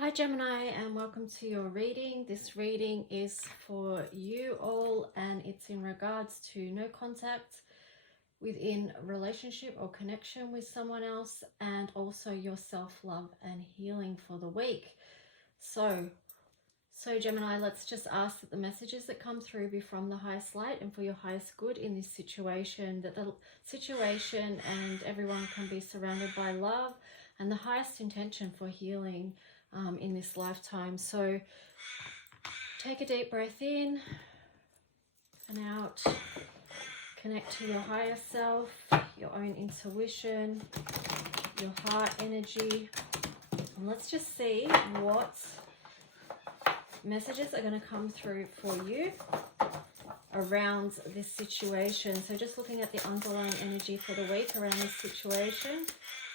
Hi Gemini, and welcome to your reading. This reading is for you all, and it's in regards to no contact within a relationship or connection with someone else, and also your self-love and healing for the week. So Gemini, let's just ask that the messages that come through be from the highest light and for your highest good in this situation, that the situation and everyone can be surrounded by love and the highest intention for healing in this lifetime. So take a deep breath in and out. Connect to your higher self, your own intuition, your heart energy. And let's just see what messages are going to come through for you around this situation. So just looking at the underlying energy for the week around this situation.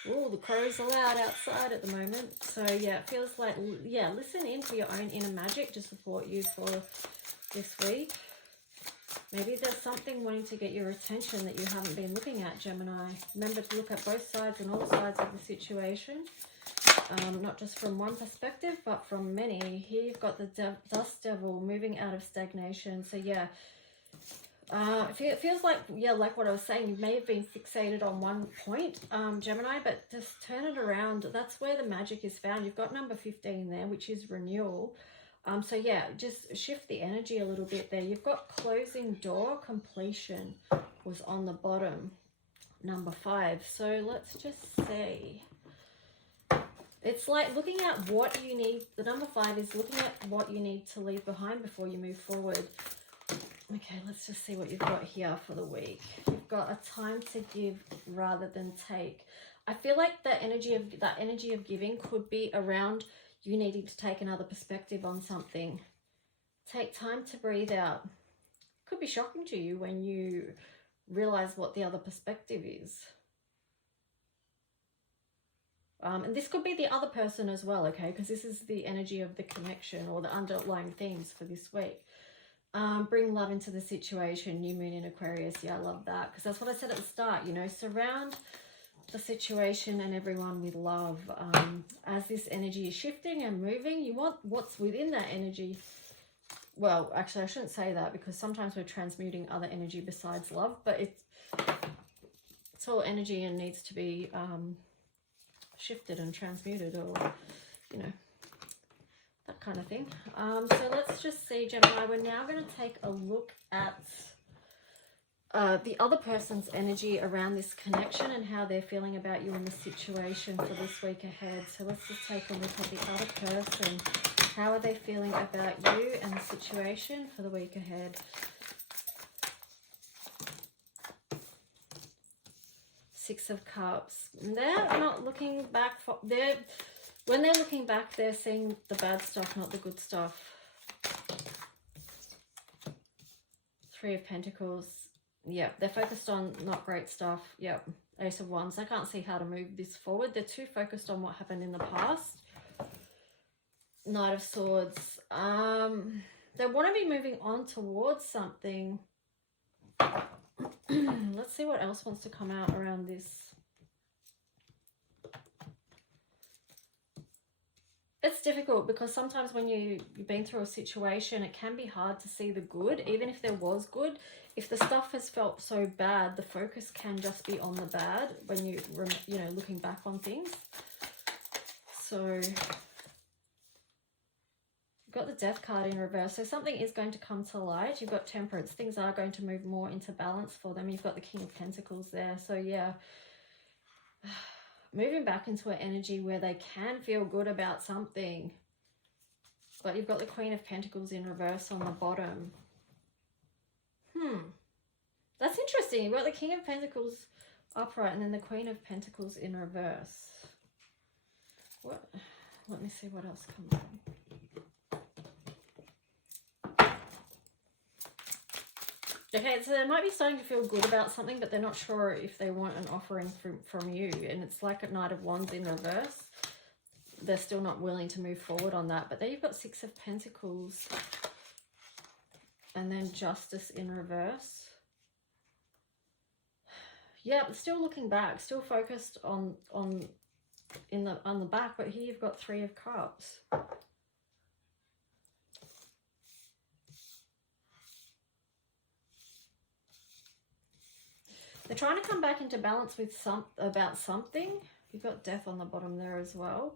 Oh, the crows are loud outside at the moment. So yeah, it feels like, yeah, listen in for your own inner magic to support you for this week. Maybe there's something wanting to get your attention that you haven't been looking at, Gemini. Remember to look at both sides and all sides of the situation. Not just from one perspective, but from many. Here you've got the dust devil moving out of stagnation. So yeah, it feels like, yeah, like what I was saying, you may have been fixated on one point, Gemini, but just turn it around. That's where the magic is found. You've got number 15 there, which is renewal. So yeah, just shift the energy a little bit there. You've got closing door, completion was on the bottom, number 5. So let's just see. It's like looking at what you need. The number 5 is looking at what you need to leave behind before you move forward. Okay, let's just see what you've got here for the week. You've got a time to give rather than take. I feel like that energy of giving could be around you needing to take another perspective on something. Take time to breathe out. Could be shocking to you when you realize what the other perspective is. And this could be the other person as well, okay? Because this is the energy of the connection or the underlying themes for this week. Bring love into the situation, new moon in Aquarius. Yeah, I love that, because that's what I said at the start, you know, surround the situation and everyone with love. As this energy is shifting and moving, you want what's within that energy. Well, actually, I shouldn't say that, because sometimes we're transmuting other energy besides love, but it's all energy and needs to be shifted and transmuted, or, you know, that kind of thing. So let's just see, Gemini, we're now going to take a look at the other person's energy around this connection and how they're feeling about you in the situation for this week ahead. So let's just take a look at the other person. How are they feeling about you and the situation for the week ahead? Six of Cups. They're not looking back for... When they're looking back, they're seeing the bad stuff, not the good stuff. Three of Pentacles. Yep, they're focused on not great stuff. Yep, Ace of Wands. I can't see how to move this forward. They're too focused on what happened in the past. Knight of Swords. They want to be moving on towards something. Let's see what else wants to come out around this. It's difficult because sometimes when you've been through a situation, it can be hard to see the good, even if there was good. If the stuff has felt so bad, the focus can just be on the bad when you know, looking back on things. So you've got the Death card in reverse. So something is going to come to light. You've got Temperance. Things are going to move more into balance for them. You've got the King of Pentacles there. So yeah, moving back into an energy where they can feel good about something. But you've got the Queen of Pentacles in reverse on the bottom. That's interesting. You've got the King of Pentacles upright and then the Queen of Pentacles in reverse. What? Let me see what else comes in. Okay, so they might be starting to feel good about something, but they're not sure if they want an offering from you. And it's like a Knight of Wands in reverse. They're still not willing to move forward on that. But there you've got Six of Pentacles. And then Justice in reverse. Yeah, but still looking back. Still focused on on the back, but here you've got 3 of Cups. They're trying to come back into balance with about something. You've got Death on the bottom there as well.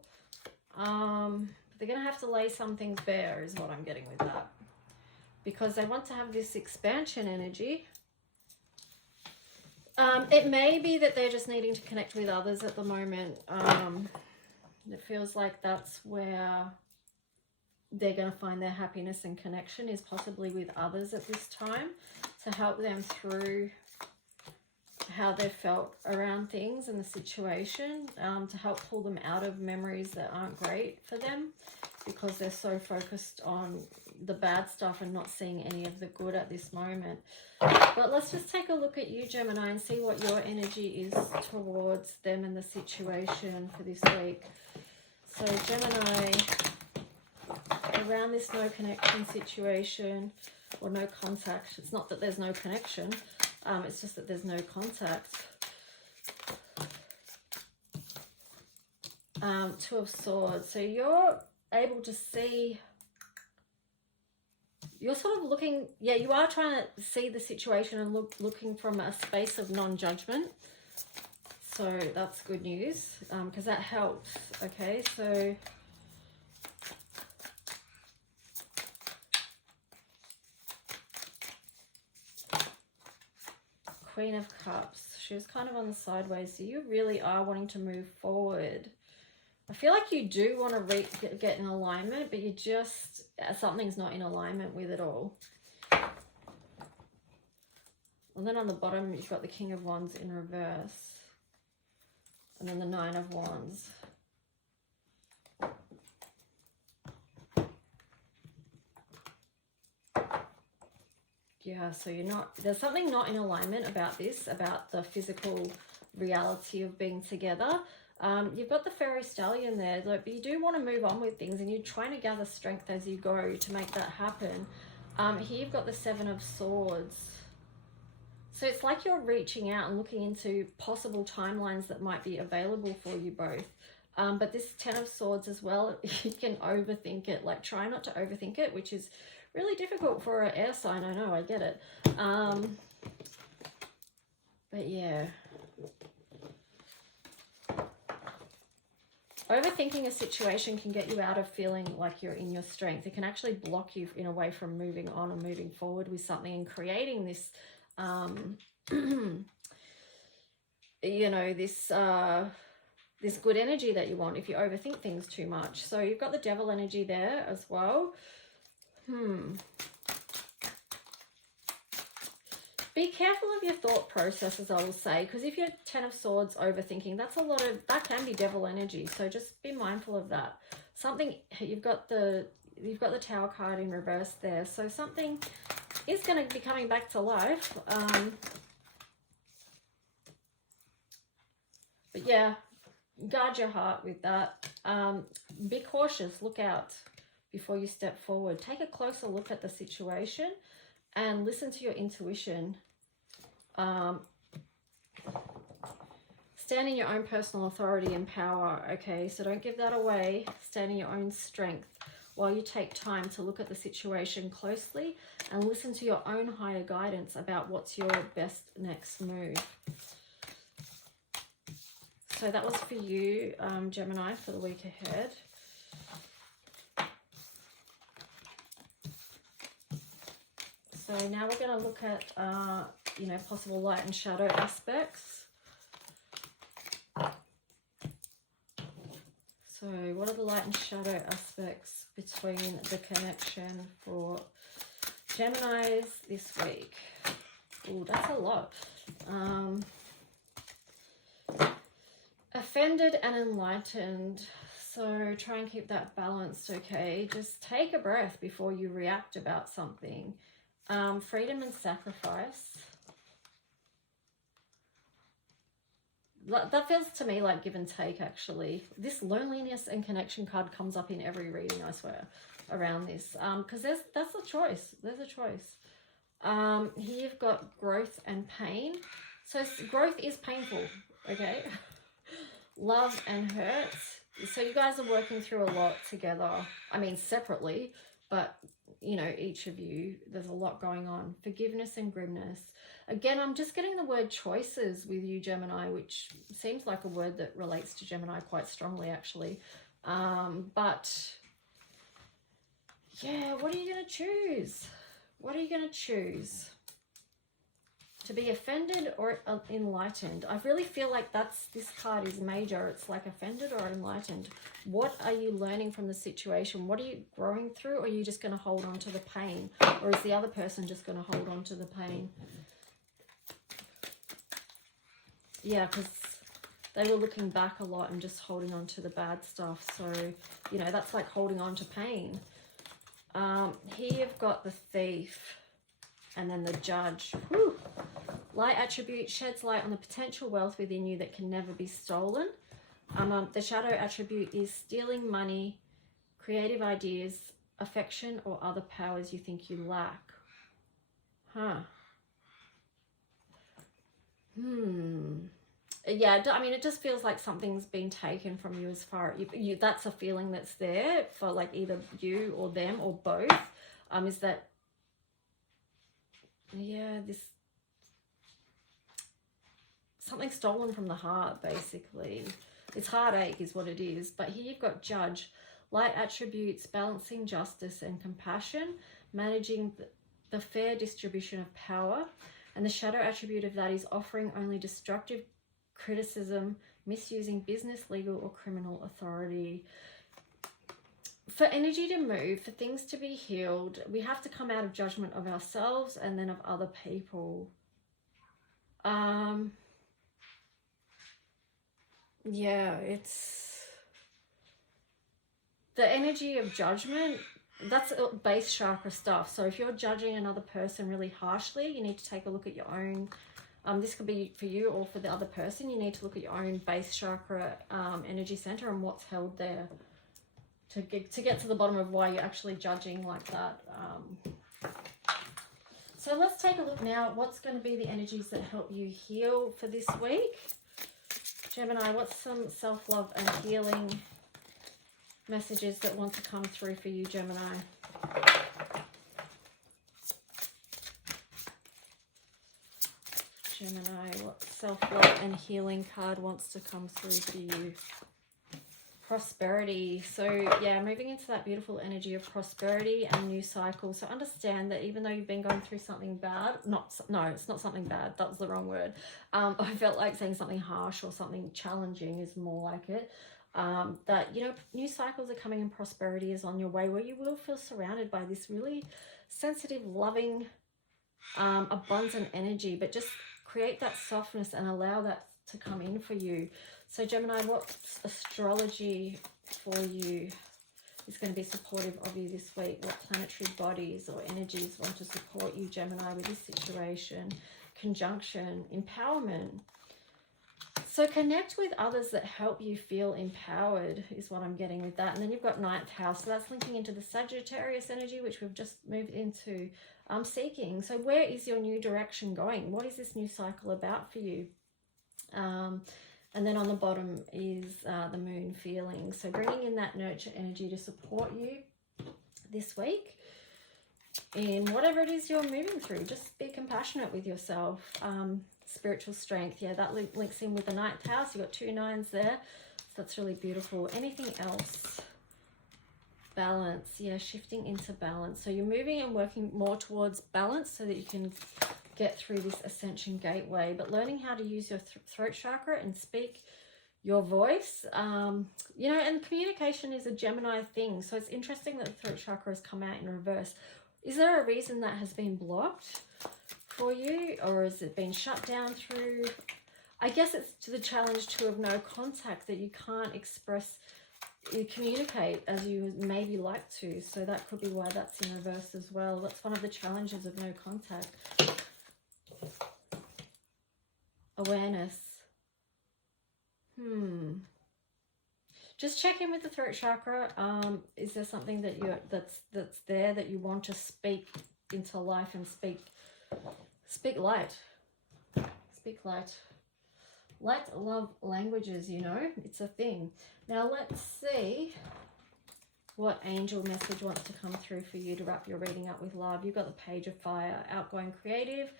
They're going to have to lay some things bare is what I'm getting with that. Because they want to have this expansion energy. It may be that they're just needing to connect with others at the moment. It feels like that's where they're going to find their happiness and connection, is possibly with others at this time, to help them through how they felt around things and the situation, to help pull them out of memories that aren't great for them, because they're so focused on the bad stuff and not seeing any of the good at this moment. But let's just take a look at you, Gemini, and see what your energy is towards them and the situation for this week. So Gemini, around this no connection situation, or no contact. It's not that there's no connection. It's just that there's no contact. 2 of Swords. So you're able to see, you're sort of looking, yeah, you are trying to see the situation and looking from a space of non-judgment. So that's good news, because that helps. Okay, so Queen of Cups. She was kind of on the sideways, so you really are wanting to move forward. I feel like you do want to get in alignment, but you just, something's not in alignment with it all. And then on the bottom, you've got the King of Wands in reverse. And then the 9 of Wands. Yeah, so you're not, there's something not in alignment about this, about the physical reality of being together. You've got the Fairy Stallion there, but you do want to move on with things, and you're trying to gather strength as you go to make that happen. Here you've got the 7 of Swords. So it's like you're reaching out and looking into possible timelines that might be available for you both. But this 10 of Swords as well, you can overthink it. Like, try not to overthink it, which is really difficult for an air sign. I know, I get it. But yeah. Overthinking a situation can get you out of feeling like you're in your strength. It can actually block you in a way from moving on or moving forward with something and creating this, you know, this good energy that you want if you overthink things too much. So you've got the Devil energy there as well. Be careful of your thought processes, I will say, because if you're 10 of Swords overthinking, that's a lot of, that can be devil energy. So just be mindful of that. Something, you've got the Tower card in reverse there. So something is going to be coming back to life. But yeah, guard your heart with that. Be cautious, look out before you step forward. Take a closer look at the situation and listen to your intuition. Stand in your own personal authority and power, okay? So don't give that away. Stand in your own strength while you take time to look at the situation closely and listen to your own higher guidance about what's your best next move. So that was for you, Gemini, for the week ahead. So now we're going to look at, you know, possible light and shadow aspects. So what are the light and shadow aspects between the connection for Geminis this week? Oh, that's a lot. Offended and enlightened. So try and keep that balanced, okay? Just take a breath before you react about something. Freedom and sacrifice. That feels to me like give and take, actually. This loneliness and connection card comes up in every reading, I swear, around this. Because that's a choice. There's a choice. Here you've got growth and pain. So growth is painful, okay? love and hurt. So you guys are working through a lot together. I mean, separately, but, you know, each of you, there's a lot going on. Forgiveness and grimness. Again, I'm just getting the word choices with you, Gemini, which seems like a word that relates to Gemini quite strongly, actually. But, yeah, what are you going to choose? What are you going to choose? To be offended or enlightened? I really feel like this card is major. It's like offended or enlightened. What are you learning from the situation? What are you growing through? Or are you just going to hold on to the pain? Or is the other person just going to hold on to the pain? Yeah, because they were looking back a lot and just holding on to the bad stuff. So, you know, that's like holding on to pain. Here you've got the Thief and then the Judge. Whew. Light attribute sheds light on the potential wealth within you that can never be stolen. The shadow attribute is stealing money, creative ideas, affection, or other powers you think you lack. Yeah, I mean, it just feels like something's been taken from you as far you that's a feeling that's there for like either you or them or both. Is that, yeah, this something stolen from the heart, basically. It's heartache is what it is. But here you've got Judge. Light attributes balancing justice and compassion, managing the fair distribution of power. And the shadow attribute of that is offering only destructive criticism, misusing business, legal, or criminal authority. For energy to move, for things to be healed, we have to come out of judgment of ourselves and then of other people. Yeah, it's the energy of judgment. That's base chakra stuff. So if you're judging another person really harshly, you need to take a look at your own. This could be for you or for the other person. You need to look at your own base chakra energy center and what's held there to get to the bottom of why you're actually judging like that. So let's take a look now at what's going to be the energies that help you heal for this week. Gemini, what's some self-love and healing messages that want to come through for you, Gemini? Gemini, what self-love and healing card wants to come through for you? Prosperity. So yeah, moving into that beautiful energy of prosperity and new cycle. So understand that even though you've been going through something bad, no, it's not something bad, that was the wrong word. I felt like saying something harsh or something challenging is more like it. That, you know, new cycles are coming and prosperity is on your way, where you will feel surrounded by this really sensitive, loving, abundant energy, but just create that softness and allow that to come in for you. So Gemini, what astrology for you is going to be supportive of you this week? What planetary bodies or energies want to support you, Gemini, with this situation? Conjunction, empowerment. So connect with others that help you feel empowered is what I'm getting with that. And then you've got 9th house. So that's linking into the Sagittarius energy, which we've just moved into. Seeking. So where is your new direction going? What is this new cycle about for you? And then on the bottom is the moon feeling. So bringing in that nurture energy to support you this week in whatever it is you're moving through. Just be compassionate with yourself. Spiritual strength. Yeah, that links in with the 9th house. You've got 2 9s there. So that's really beautiful. Anything else? Balance. Yeah, shifting into balance. So you're moving and working more towards balance so that you can get through this ascension gateway, but learning how to use your throat chakra and speak your voice. You know, and communication is a Gemini thing. So it's interesting that the throat chakra has come out in reverse. Is there a reason that has been blocked for you, or has it been shut down through? I guess it's to the challenge too of no contact, that you can't you communicate as you maybe like to. So that could be why that's in reverse as well. That's one of the challenges of no contact. Awareness. Just check in with the throat chakra. Is there something that that's there that you want to speak into life and speak light? Speak light. Light love languages, you know, it's a thing. Now let's see what angel message wants to come through for you to wrap your reading up with love. You've got the Page of Fire, outgoing, creative,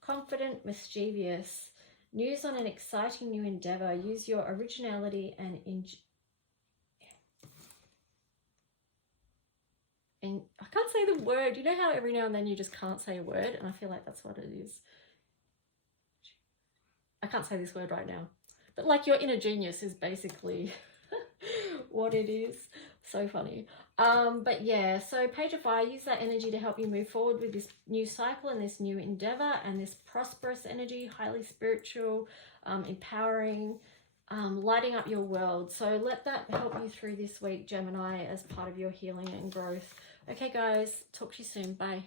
confident, mischievous. News on an exciting new endeavor. Use your originality and I can't say the word. You know how every now and then you just can't say a word? And I feel like that's what it is. I can't say this word right now. But like your inner genius is basically what it is. So funny. But yeah, so Page of Fire, use that energy to help you move forward with this new cycle and this new endeavor and this prosperous energy, highly spiritual, empowering, lighting up your world. So let that help you through this week, Gemini, as part of your healing and growth. Okay, guys, talk to you soon. Bye.